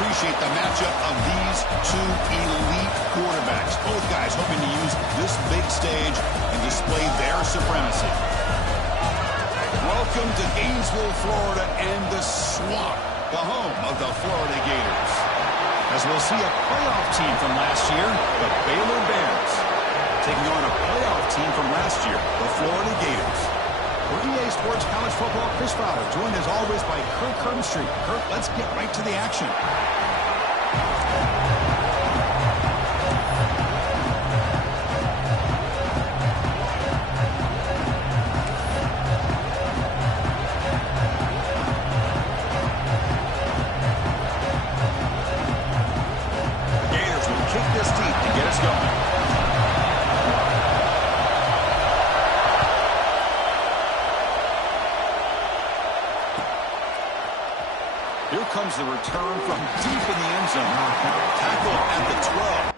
appreciate the matchup of these two elite quarterbacks. Both guys hoping to use this big stage and display their supremacy. Welcome to Gainesville, Florida, and the swamp, the home of the Florida Gators. As we'll see a playoff team from last year, the Baylor Bears, taking on a playoff team from last year, the Florida Gators. For EA Sports College Football, Chris Fowler, joined as always by Kirk Herbstreit. Kirk, let's get right to the action. Gators will kick this deep to get us going. Here comes the return from deep in the end zone. Tackle at the 12.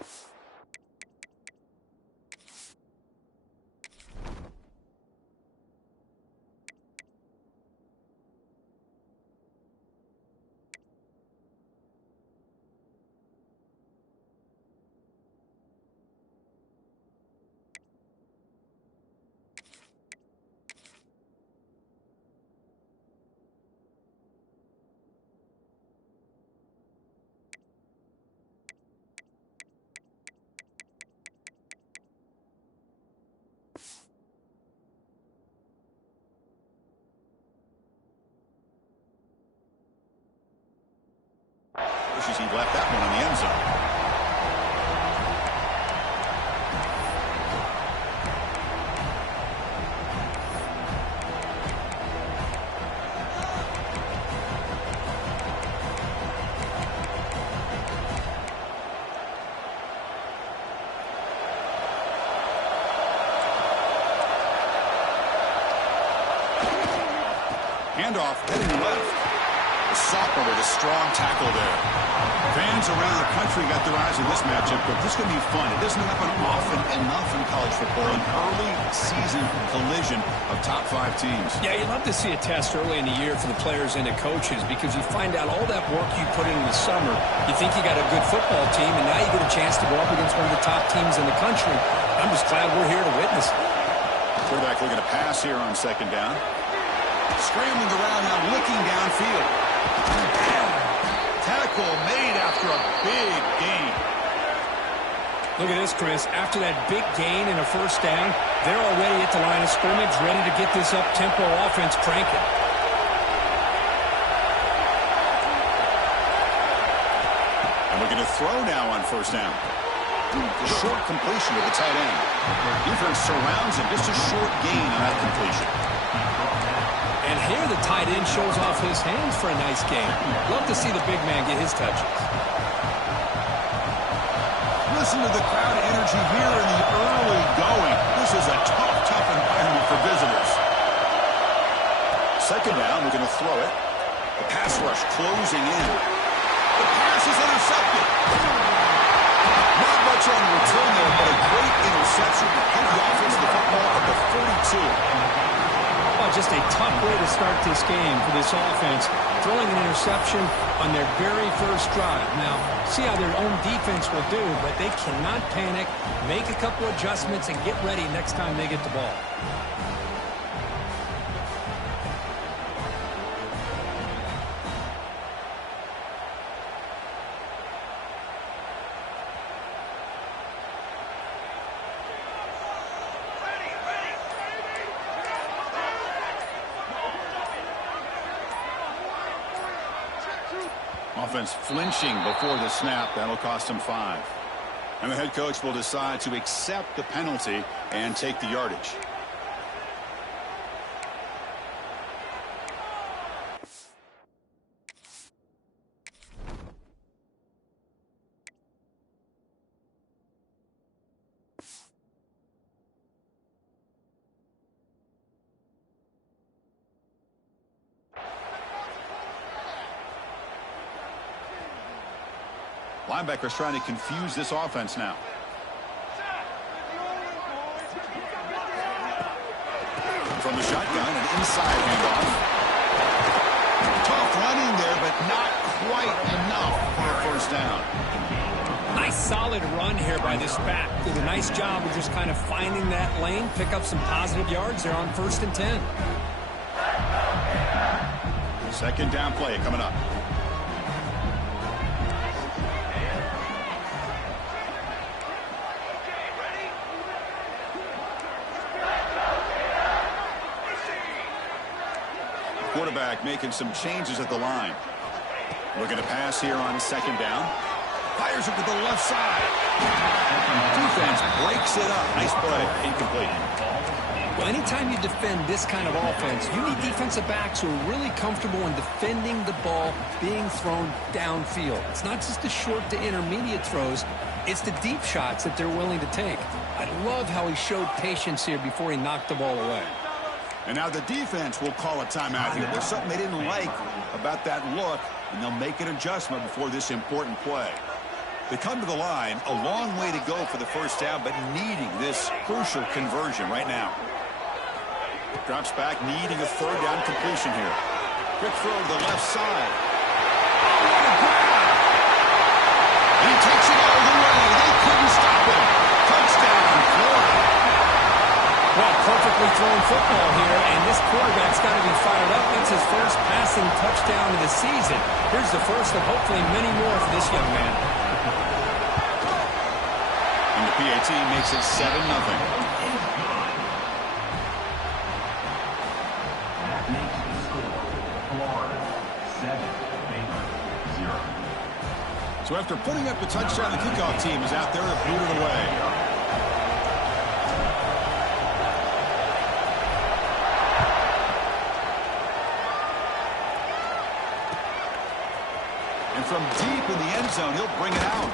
Wishes he left that one in the end zone. Handoff heading left. The sophomore with a strong tackle there. Fans around the country got their eyes on this matchup, but this is going to be fun. It doesn't happen often enough in college football, an early season collision of top 5 teams. Yeah, you'd love to see a test early in the year for the players and the coaches because you find out all that work you put in the summer. You think you got a good football team, and now you get a chance to go up against one of the top teams in the country. I'm just glad we're here to witness it. Quarterback looking to pass here on second down. Scrambling around now, looking downfield. Tackle made after a big gain. Look at this, Chris. After that big gain and a first down, they're already at the line of scrimmage, ready to get this up-tempo offense cranking. And we're going to throw now on first down. Short completion to the tight end. Defense surrounds him. Just a short gain on that completion. And here the tight end shows off his hands for a nice game. Love to see the big man get his touches. Listen to the crowd energy here in the early going. This is a tough environment for visitors. Second down, we're going to throw it. The pass rush closing in. The pass is intercepted. Not much on the return there, but a great interception to give the offense the football at the 42. Oh, just a tough way to start this game for this offense, throwing an interception on their very first drive. Now, see how their own defense will do, but they cannot panic, make a couple adjustments, and get ready next time they get the ball. Offense flinching before the snap. That'll cost him 5. And the head coach will decide to accept the penalty and take the yardage. Linebackers trying to confuse this offense now. From the shotgun, an inside handoff. Tough running there, but but not quite enough for a first down. Nice solid run here by this back. Did a nice job of just kind of finding that lane, pick up some positive yards there on 1st and 10. Second down play coming up. Quarterback making some changes at the line. Looking to pass here on 2nd down. Fires it to the left side. Defense breaks it up. Nice play. Incomplete. Well, anytime you defend this kind of offense, you need defensive backs who are really comfortable in defending the ball being thrown downfield. It's not just the short to intermediate throws. It's the deep shots that they're willing to take. I love how he showed patience here before he knocked the ball away. And now the defense will call a timeout here. There's something they didn't like about that look, and they'll make an adjustment before this important play. They come to the line, a long way to go for the first down, but needing this crucial conversion right now. Drops back, needing a 3rd down completion here. Quick throw to the left side. What a grab! He takes it all the way. They couldn't stop him. Touchdown, Florida. Well, perfectly thrown football here, and this quarterback's got to be fired up. That's his first passing touchdown of the season. Here's the first of hopefully many more for this young man. And the PAT makes it 7-0. So after putting up the touchdown, the kickoff team is out there to boot it away. And from deep in the end zone, he'll bring it out.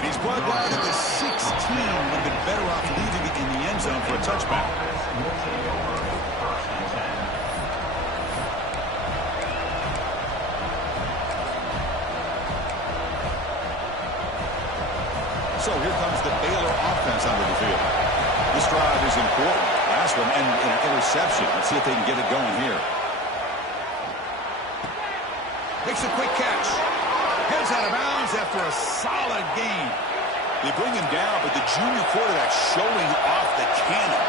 And he's brought down at the 16. Would have been better off leaving it in the end zone for a touchback. So here comes the Baylor offense onto the field. This drive is important. Last one ended in an interception. Let's see if they can get it going here. Makes a quick catch. Heads out of bounds after a solid gain. They bring him down, but the junior quarterback showing off the cannon.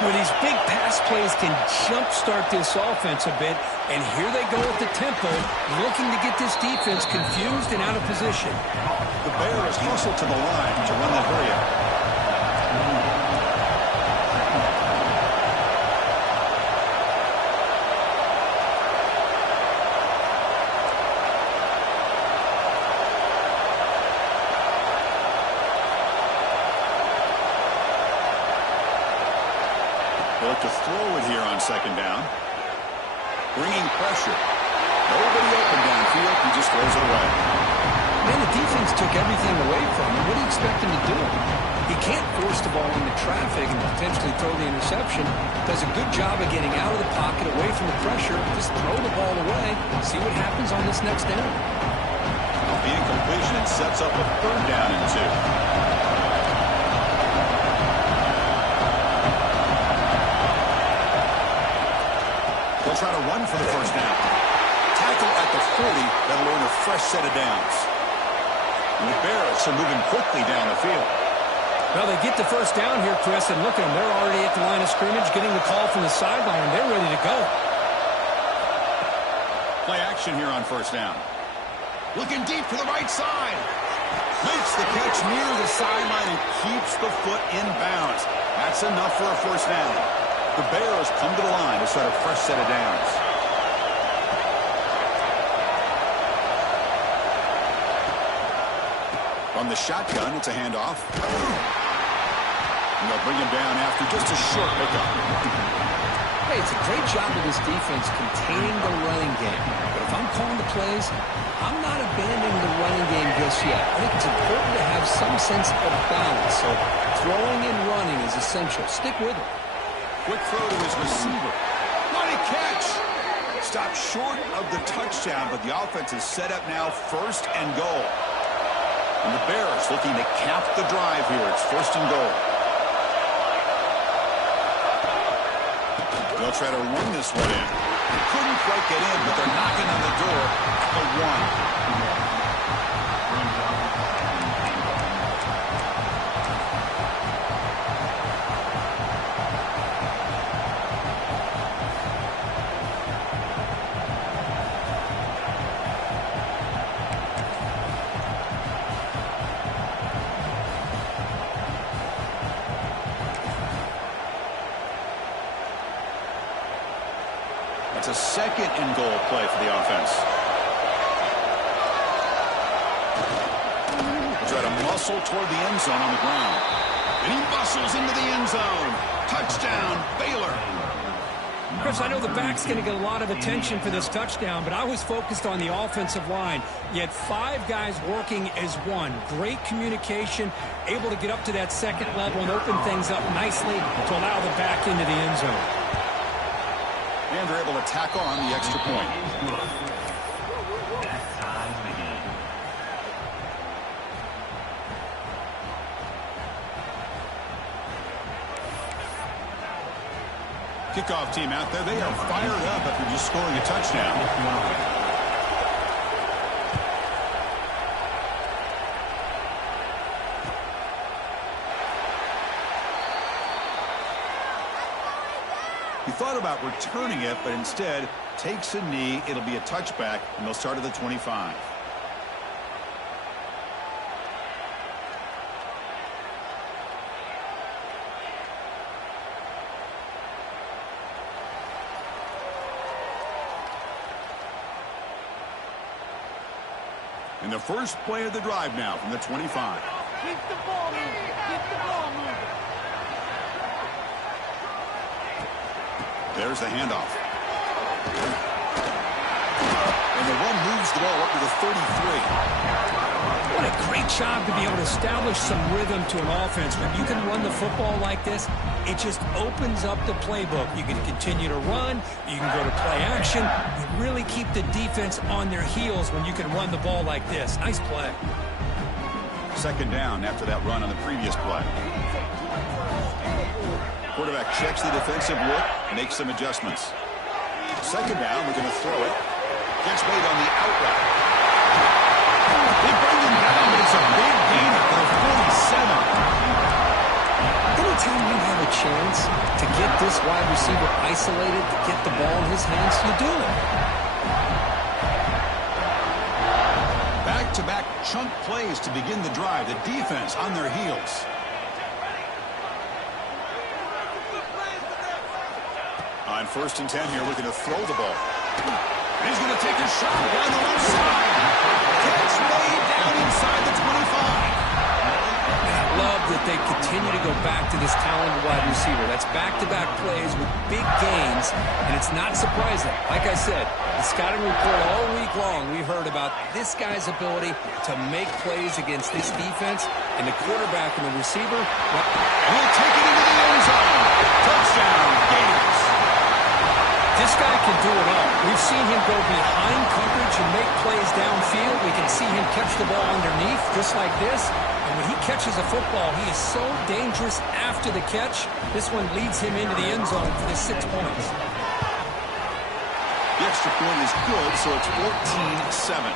Well, these big pass plays can jumpstart this offense a bit, and here they go at the tempo, looking to get this defense confused and out of position. The Bears hustle to the line to run that hurry up. They look to throw it here on 2nd down. Bringing pressure. Nobody open downfield. He just throws it away. Man, the defense took everything away from him. What do you expect him to do? He can't force the ball into traffic and potentially throw the interception. Does a good job of getting out of the pocket, away from the pressure. Just throw the ball away. See what happens on this next down. The incompletion, it sets up a 3rd down and 2. They'll try to run for the first down. Tackle at the 40. That'll earn a fresh set of downs. And the Bears are moving quickly down the field. Well, they get the first down here, Chris, and look at them. They're already at the line of scrimmage, getting the call from the sideline. They're ready to go. Play action here on 1st down. Looking deep to the right side. Makes the catch near the sideline and keeps the foot in bounds. That's enough for a first down. The Bears come to the line to start a fresh set of downs. From the shotgun, it's a handoff. And they'll bring him down after just a short pickup. Hey, it's a great job of this defense containing the running game. But if I'm calling the plays, I'm not abandoning the running game just yet. I think it's important to have some sense of balance. So throwing and running is essential. Stick with it. Quick throw to his receiver. What a catch! Stopped short of the touchdown, but the offense is set up now 1st and goal. And the Bears looking to cap the drive here. It's 1st and goal. They'll try to run this one in. Couldn't quite get in, but they're knocking on the door at the 1. It's a second and goal play for the offense. They try to muscle toward the end zone on the ground. And he muscles into the end zone. Touchdown, Baylor. Chris, I know the back's going to get a lot of attention for this touchdown, but I was focused on the offensive line. You had 5 guys working as one. Great communication, able to get up to that second level and open things up nicely to allow the back into the end zone. And they're able to tack on the extra point. Kickoff team out there. They are fired up after just scoring a touchdown. He thought about returning it, but instead takes a knee. It'll be a touchback, and they'll start at the 25. And the first play of the drive now from the 25. Keep the ball moving. Keep the ball moving. There's the handoff. And the run moves the ball up to the 33. What a great job to be able to establish some rhythm to an offense. When you can run the football like this, it just opens up the playbook. You can continue to run. You can go to play action. You really keep the defense on their heels when you can run the ball like this. Nice play. Second down after that run on the previous play. Quarterback checks the defensive look, makes some adjustments. Second down, we're going to throw it. Gets made on the out route. They bring him down, but it's a big gain at the 47. Anytime you have a chance to get this wide receiver isolated, to get the ball in his hands, you do it. Back-to-back chunk plays to begin the drive. The defense on their heels. On 1st and 10 here, we're going to throw the ball. He's going to take a shot down the left side. Catch made down inside the 25. I love that they continue to go back to this talented wide receiver. That's back-to-back plays with big gains, and it's not surprising. Like I said, the scouting report all week long, we heard about this guy's ability to make plays against this defense, and the quarterback and the receiver will take it into the end zone. Touchdown, Gators. This guy can do it all. We've seen him go behind coverage and make plays downfield. We can see him catch the ball underneath, just like this. And when he catches a football, he is so dangerous after the catch. This one leads him into the end zone for the 6 points. The extra point is good, so it's 14-7.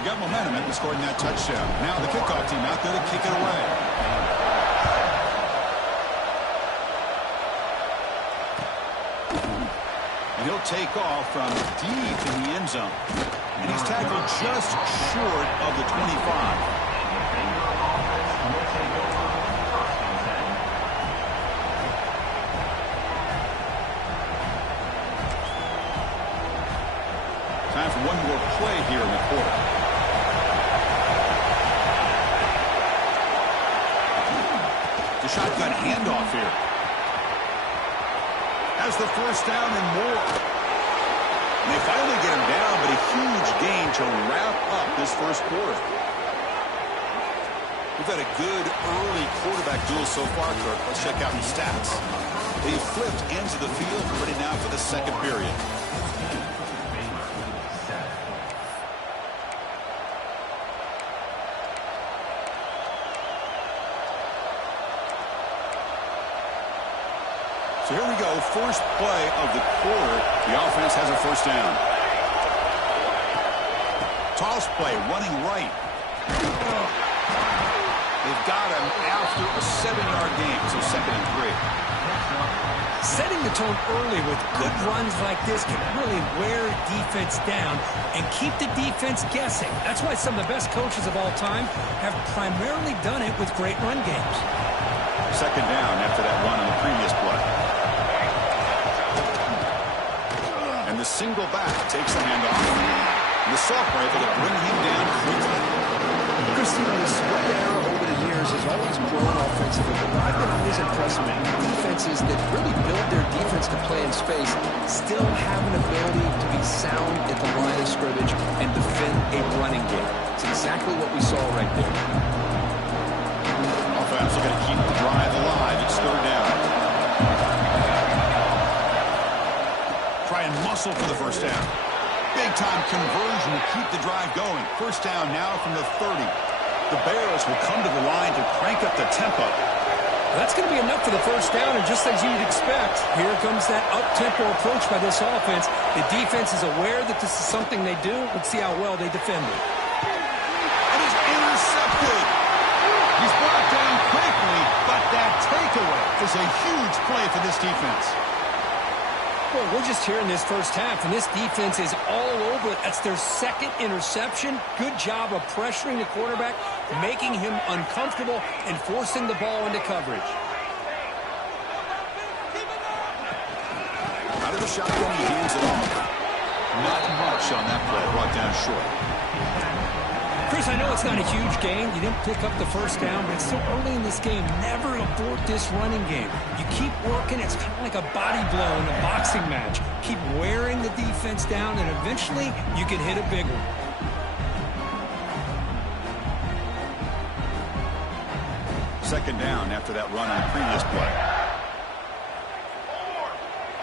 You got momentum after scoring that touchdown. Now the kickoff team out there to kick it away. And he'll take off from deep in the end zone. And he's tackled just short of the 25. Time for one more play here in the quarter. The shotgun handoff here. Has the first down and more. And they finally get him down, but a huge gain to wrap up this first quarter. We've had a good early quarterback duel so far, Kirk. Let's check out the stats. They flipped ends of the field, ready now for the second period. So here we go, first play of the quarter. The offense has a first down. Toss play, running right. They've got him after a 7-yard gain, so 2nd and 3. Setting the tone early with good runs like this can really wear defense down and keep the defense guessing. That's why some of the best coaches of all time have primarily done it with great run games. 2nd down after that run on the previous play. And the single back takes the handoff. And the Soft are able to bring him down quickly. Christine, the spread era over the years has always grown offensively, but I've been always impressed with defenses that really build their defense to play in space, still have an ability to be sound at the line of scrimmage and defend a running game. It's exactly what we saw right there. Offense are going to keep the drive alive. It's 3rd down. Try and muscle for the first down. Big-time conversion to keep the drive going. First down now from the 30. The Bears will come to the line to crank up the tempo. That's going to be enough for the first down, and just as you'd expect, here comes that up-tempo approach by this offense. The defense is aware that this is something they do. Let's see how well they defend it. And he's intercepted. He's brought down quickly, but that takeaway is a huge play for this defense. Well, we're just here in this first half, and this defense is all over it. That's their 2nd interception. Good job of pressuring the quarterback, making him uncomfortable, and forcing the ball into coverage. Out of the shotgun, he hands it off. Not much on that play, brought down short. Chris, I know it's not a huge gain. You didn't pick up the first down, but it's still early in this game. Never abort this running game. You keep working. It's kind of like a body blow in a boxing match. Keep wearing the defense down, and eventually you can hit a big one. Second down after that run on the previous play.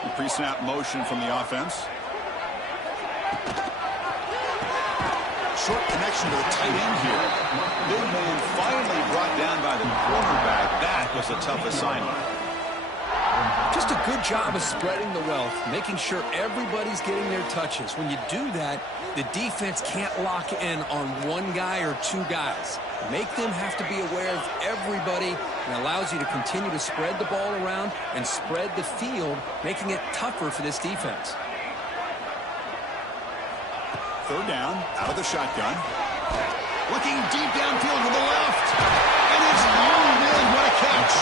The pre-snap motion from the offense. Short connection to the tight end here. Big man finally brought down by the cornerback. That was a tough assignment. Just a good job of spreading the wealth, making sure everybody's getting their touches. When you do that, the defense can't lock in on one guy or two guys. Make them have to be aware of everybody, and allows you to continue to spread the ball around and spread the field, making it tougher for this defense. 3rd down, out of the shotgun. Looking deep downfield to the left. And it's zoomed in. What a catch.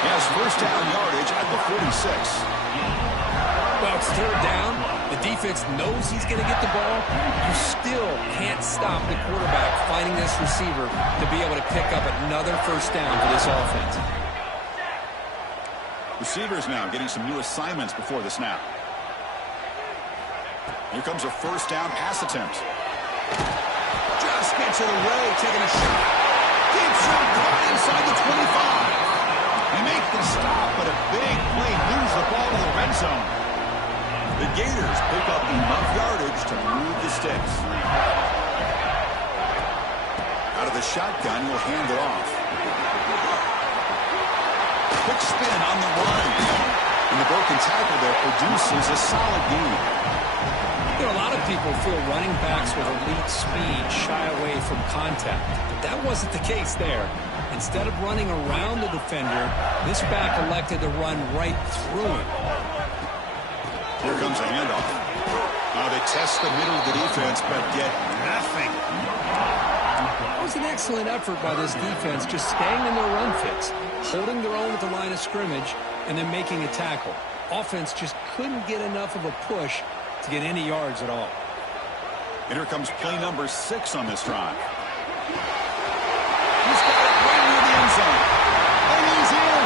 He has first down yardage at the 46. Well, it's 3rd down. The defense knows he's going to get the ball. You still can't stop the quarterback finding this receiver to be able to pick up another first down for this offense. Receivers now getting some new assignments before the snap. Here comes a first down pass attempt. Just gets it away, taking a shot. Deep shot caught inside the 25. They make the stop, but a big play moves the ball to the red zone. The Gators pick up enough yardage to move the sticks. Out of the shotgun, he'll hand it off. Quick spin on the run. And the broken tackle there produces a solid gain. You know, a lot of people feel running backs with elite speed shy away from contact, but that wasn't the case there. Instead of running around the defender, this back elected to run right through him. Here comes a handoff. They test the middle of the defense, but get nothing. That was an excellent effort by this defense, just staying in their run fits, holding their own at the line of scrimmage, and then making a tackle. Offense just couldn't get enough of a push to get any yards at all. And here comes play number 6 on this drive. He's got it right near the end zone. And he's in.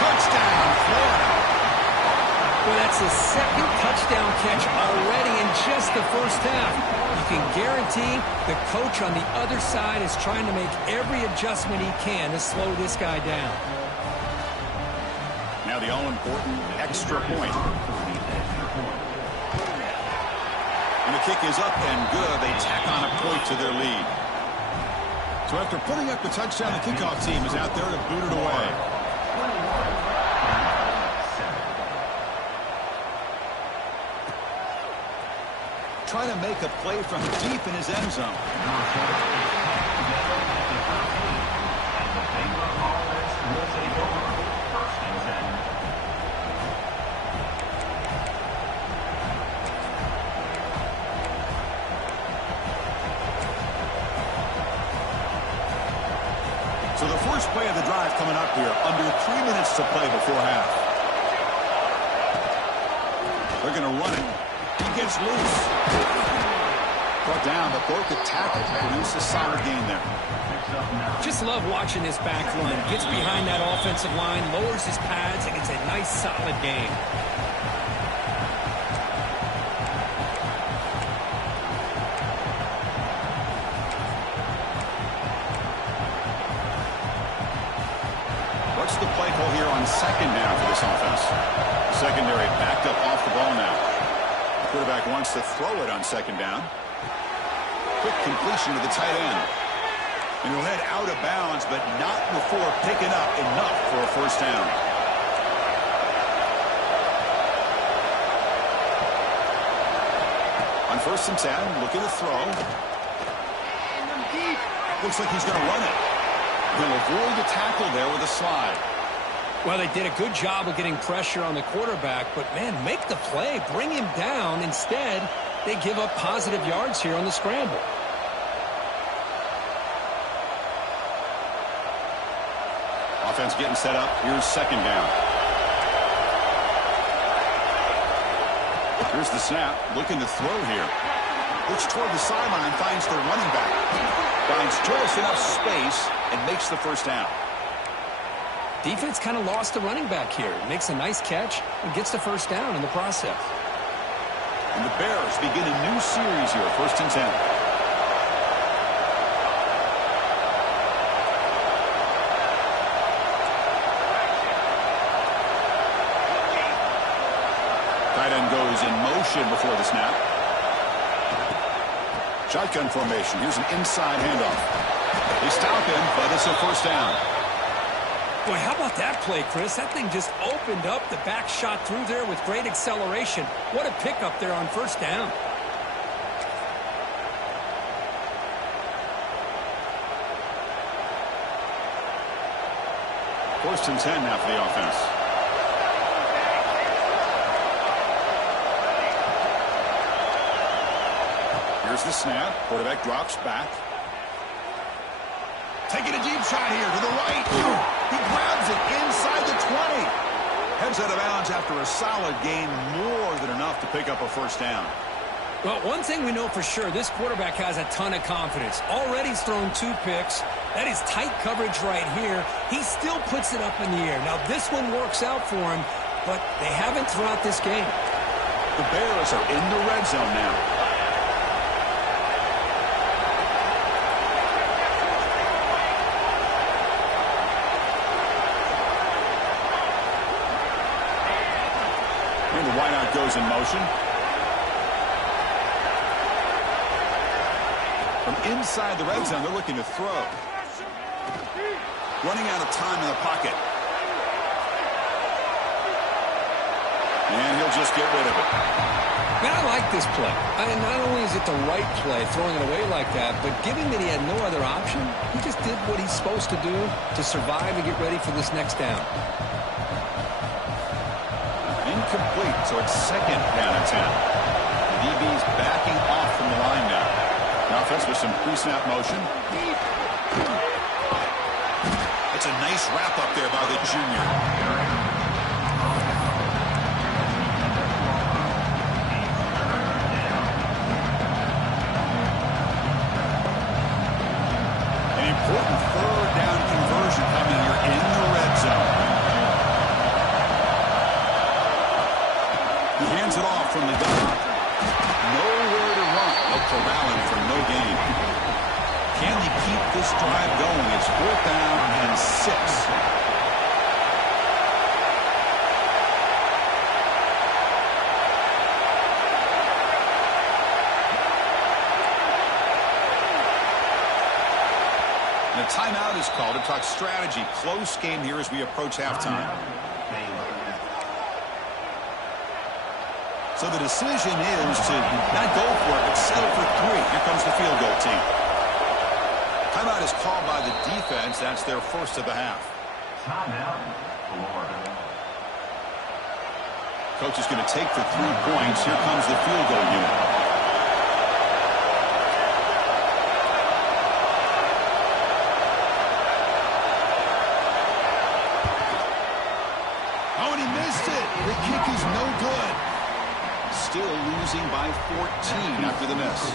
Touchdown, Florida. Well, that's the 2nd touchdown catch already in just the first half. You can guarantee the coach on the other side is trying to make every adjustment he can to slow this guy down. Now the all-important extra point. And the kick is up and good. They tack on a point to their lead. So after putting up the touchdown, the kickoff team is out there to boot it away. trying to make a play from deep in his end zone. So the first play of the drive coming up here, under 3 minutes to play before half. They're going to run it. He gets loose. Brought down, but broke the tackle to produce a solid gain there. Just love watching this back run. Gets behind that offensive line, lowers his pads, and gets a nice, solid gain. What's the play call here on second down for this offense? Secondary backed up off the ball now. The quarterback wants to throw it on second down. Quick completion to the tight end. And he'll head out of bounds, but not before picking up enough for a first down. On 1st and 10, look at the throw. Looks like he's going to run it. He'll avoid the tackle there with a slide. Well, they did a good job of getting pressure on the quarterback, but, man, make the play. Bring him down. Instead, they give up positive yards here on the scramble. Offense getting set up. Here's second down. Here's the snap. Looking to throw here. Looks toward the sideline. Finds the running back. Finds just enough space and makes the first down. Defense kind of lost the running back here. Makes a nice catch and gets the first down in the process. And the Bears begin a new series here. 1st and 10. Tight end goes in motion before the snap. Shotgun formation. Here's an inside handoff. They stop him, but it's a first down. Boy, how about that play, Chris? That thing just opened up. The back shot through there with great acceleration. What a pickup there on first down. First and 10 now for the offense. Here's the snap. Quarterback drops back. Taking a deep shot here to the right. He grabs it inside the 20. Heads out of bounds after a solid gain, more than enough to pick up a first down. Well, one thing we know for sure, this quarterback has a ton of confidence. Already he's thrown 2 picks. That is tight coverage right here. He still puts it up in the air. Now, this one works out for him, but they haven't throughout this game. The Bears are in the red zone now. And the wideout goes in motion. From inside the red zone, they're looking to throw. Running out of time in the pocket. And he'll just get rid of it. Man, I like this play. Not only is it the right play, throwing it away like that, but given that he had no other option, he just did what he's supposed to do to survive and get ready for this next down. Incomplete, so it's second down and 10. The DB's backing off from the line now. The offense with some pre-snap motion. It's a nice wrap-up there by the junior. An important third down conversion coming here in the red zone. He hands it off from the gun. Nowhere to run. They'll corral him for no gain. Can they keep this drive going? It's 4th down and 6. And a timeout is called to talk strategy. Close game here as we approach halftime. So the decision is to not go for it, but settle for 3. Here comes the field goal team. Timeout is called by the defense. That's their first of the half. Coach is going to take the 3 points. Here comes the field goal unit. Oh, and he missed it. The kick is no good. Still losing by 14 after the miss.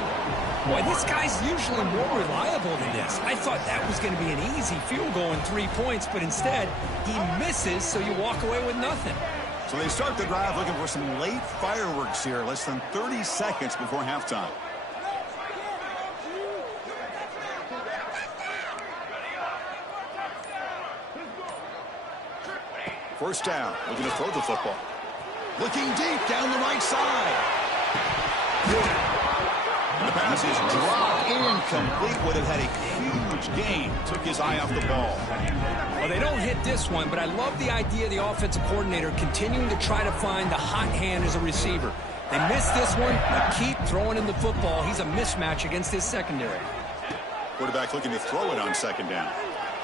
Boy, this guy's usually more reliable than this. I thought that was going to be an easy field goal and 3 points, but instead, he misses, so you walk away with nothing. So they start the drive looking for some late fireworks here, less than 30 seconds before halftime. First down, looking to throw the football. Looking deep down the right side. The pass is dropped incomplete. Would have had a huge gain. Took his eye off the ball. Well, they don't hit this one, but I love the idea of the offensive coordinator continuing to try to find the hot hand as a receiver. They missed this one, but keep throwing him the football. He's a mismatch against his secondary. Quarterback looking to throw it on second down.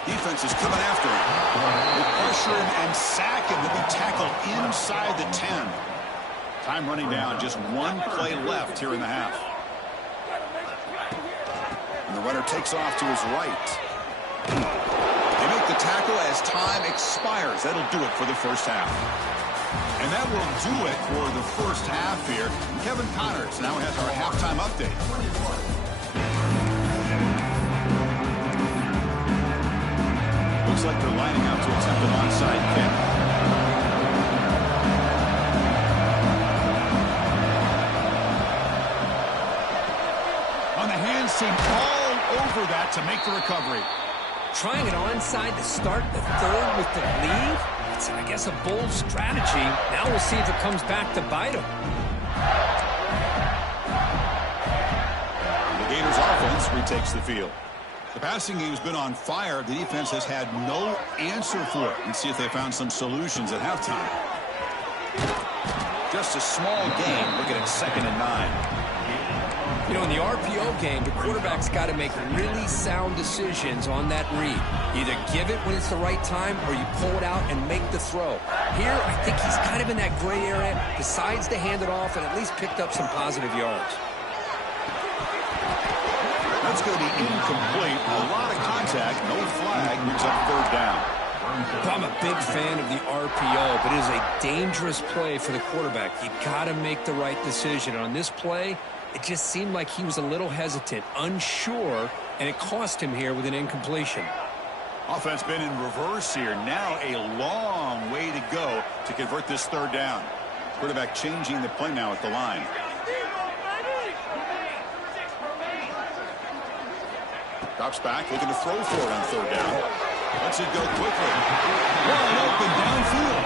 Defense is coming after him. They pressure him and sack him. He'll be tackled inside the 10. Time running down. Just 1 play left here in the half. And the runner takes off to his right. They make the tackle as time expires. That'll do it for the first half. And that will do it for the first half here. Kevin Connors now has our halftime update. Looks like they're lining up to attempt an onside kick. On the hands team, all over that to make the recovery. Trying it onside to start the third with the lead? It's, I guess, a bold strategy. Now we'll see if it comes back to bite him. The Gators offense retakes the field. The passing game's been on fire. The defense has had no answer for it. Let's see if they found some solutions at halftime. Just a small game. Looking at 2nd and 9. You know, in the RPO game, the quarterback's got to make really sound decisions on that read. Either give it when it's the right time or you pull it out and make the throw. Here, I think he's kind of in that gray area, decides to hand it off and at least picked up some positive yards. That's going to be incomplete. A lot of contact. No flag. Brings up 3rd down. I'm a big fan of the RPO, but it is a dangerous play for the quarterback. You got to make the right decision. On this play, it just seemed like he was a little hesitant, unsure, and it cost him here with an incompletion. Offense been in reverse here. Now a long way to go to convert this 3rd down. Quarterback changing the play now at the line. Drops back, looking to throw for it on 3rd down. Lets it go quickly. Wide open downfield.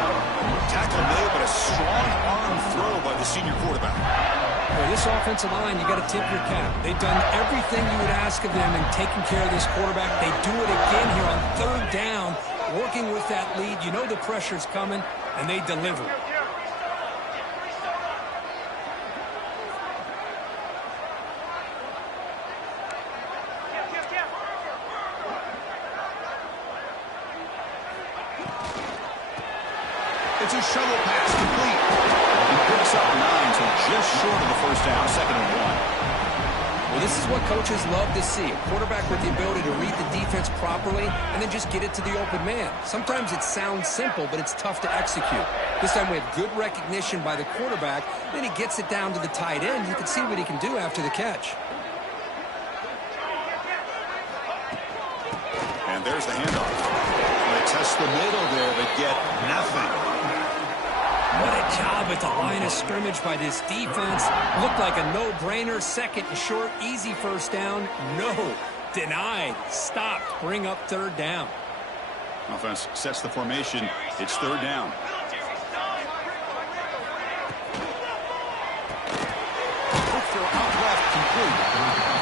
Tackle made, but a strong arm throw by the senior quarterback. Well, this offensive line, you got to tip your cap. They've done everything you would ask of them in taking care of this quarterback. They do it again here on 3rd down, working with that lead. You know the pressure's coming, and they deliver. It's a shovel pass complete. He picks up 9, so just short of the first down, 2nd and 1. Well, this is what coaches love to see. A quarterback with the ability to read the defense properly and then just get it to the open man. Sometimes it sounds simple, but it's tough to execute. This time we have good recognition by the quarterback. Then he gets it down to the tight end. You can see what he can do after the catch. And there's the handoff. They test the middle there, but get nothing. What a job at the line of scrimmage by this defense. Looked like a no-brainer. 2nd and short, easy first down. No, denied, stopped, bring up 3rd down. Offense sets the formation. It's 3rd down. Look for out left complete.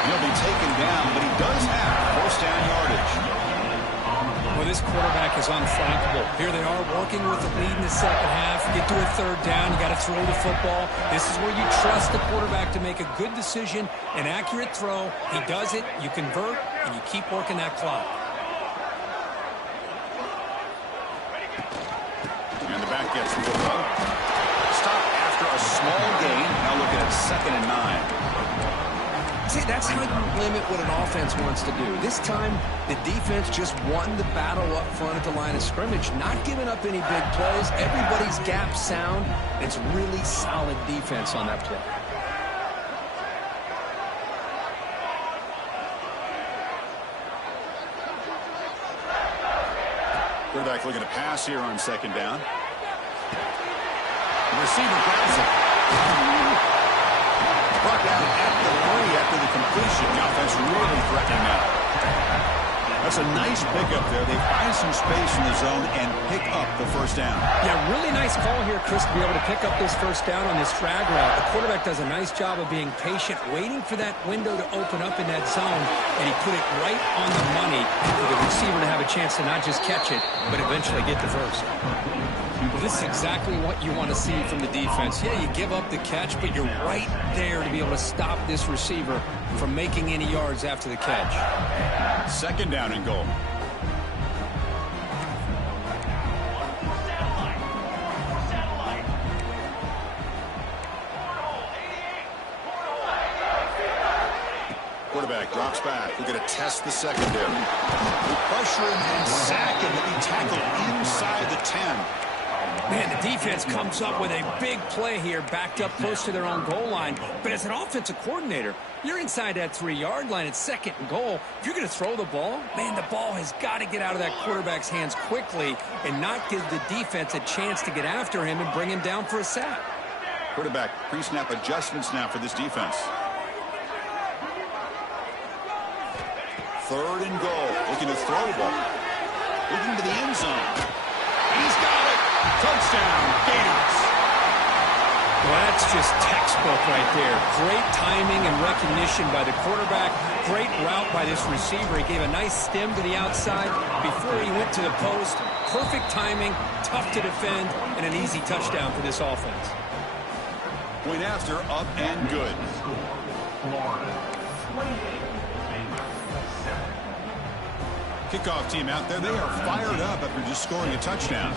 He'll be taken down, but he does have first down yardage. Well, This quarterback is unflappable. Here they are working with the lead in the second half. Get to a third down. You got to throw the football. This is where you trust the quarterback to make a good decision, an accurate throw. He does it, you convert, and you keep working that clock. And the back gets the football. Stop after a small gain. Now looking at 2nd and 9. See, that's how you limit what an offense wants to do. This time, the defense just won the battle up front at the line of scrimmage, not giving up any big plays. Everybody's gap sound. It's really solid defense on that play. Quarterback looking to pass here on 2nd down. The receiver grabs it. Brought down at the 3 after the completion. The offense really threatening now. That's a nice pickup there. They find some space in the zone and pick up the first down. Yeah, really nice call here, Chris, to be able to pick up this first down on this drag route. The quarterback does a nice job of being patient, waiting for that window to open up in that zone, and he put it right on the money for the receiver to have a chance to not just catch it, but eventually get the first. Well, this is exactly what you want to see from the defense. Yeah, you give up the catch, but you're right there to be able to stop this receiver from making any yards after the catch. 2nd down and goal. Quarterback drops back. We're going to test the secondary. We pressure him and sack him. He'll be tackled inside the 10. Man, the defense comes up with a big play here, backed up close to their own goal line. But as an offensive coordinator, you're inside that 3-yard line at 2nd and goal. If you're going to throw the ball, man, the ball has got to get out of that quarterback's hands quickly and not give the defense a chance to get after him and bring him down for a sack. Quarterback pre-snap adjustments now for this defense. 3rd and goal. Looking to throw the ball. Looking to the end zone. He's got it. Touchdown, Gators. Well, that's just textbook right there. Great timing and recognition by the quarterback. Great route by this receiver. He gave a nice stem to the outside before he went to the post. Perfect timing, tough to defend, and an easy touchdown for this offense. Point after, up and good. Kickoff team out there. They are fired up after just scoring a touchdown.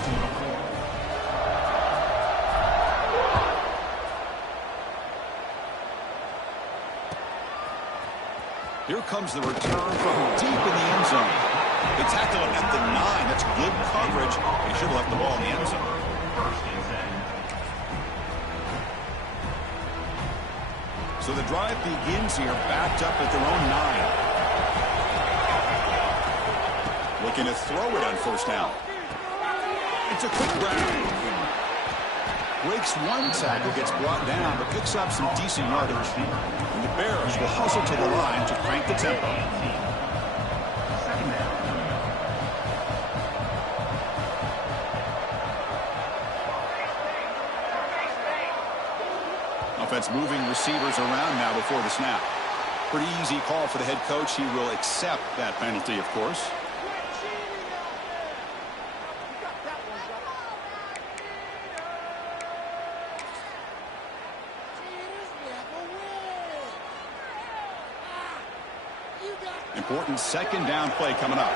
Here comes the return from deep in the end zone. They tackle him at the 9. That's good coverage. They should have left the ball in the end zone. So the drive begins here, backed up at their own 9. Looking to throw it on 1st down. It's a quick grab. Breaks one tackle, gets brought down, but picks up some decent yardage. And the Bears will hustle to the line to crank the tempo. Offense moving receivers around now before the snap. Pretty easy call for the head coach. He will accept that penalty, of course. Important 2nd down play coming up.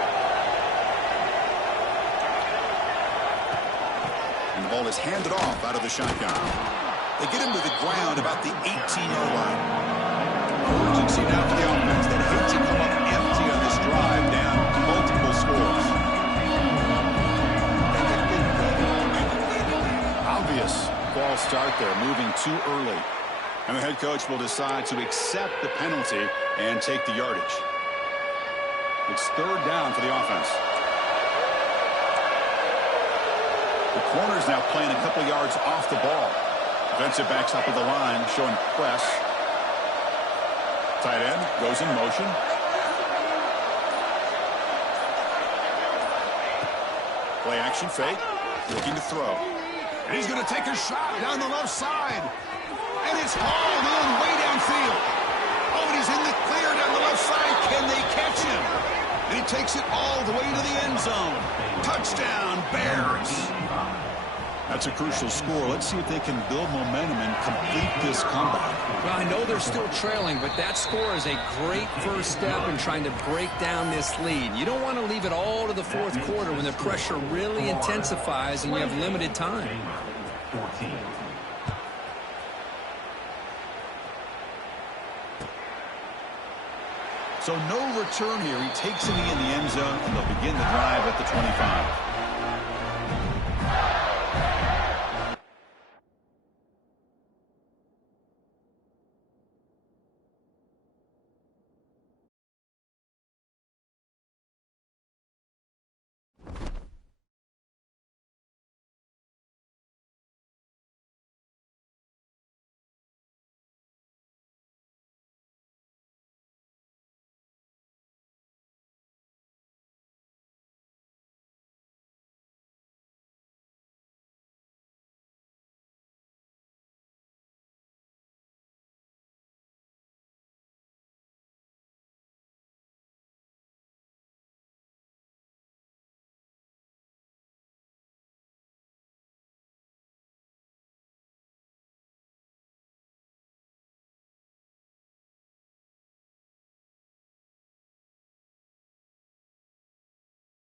And the ball is handed off out of the shotgun. They get him to the ground about the 18-yard line. Urgency now for the offense that hate to come up empty on this drive, down multiple scores. Obvious false start there, moving too early. And the head coach will decide to accept the penalty and take the yardage. It's 3rd down for the offense. The corner's now playing a couple yards off the ball. Defensive backs up at the line, showing press. Tight end goes in motion. Play action fake. Looking to throw. And he's going to take a shot down the left side. And it's hauled in way downfield. Oh, and he's in the clear down the left side. Can they catch him? And he takes it all the way to the end zone. Touchdown, Bears. That's a crucial score. Let's see if they can build momentum and complete this comeback. Well, I know they're still trailing, but that score is a great first step in trying to break down this lead. You don't want to leave it all to the fourth quarter when the pressure really intensifies and you have limited time. So no return here. He takes it in the end zone, and they'll begin the drive at the 25.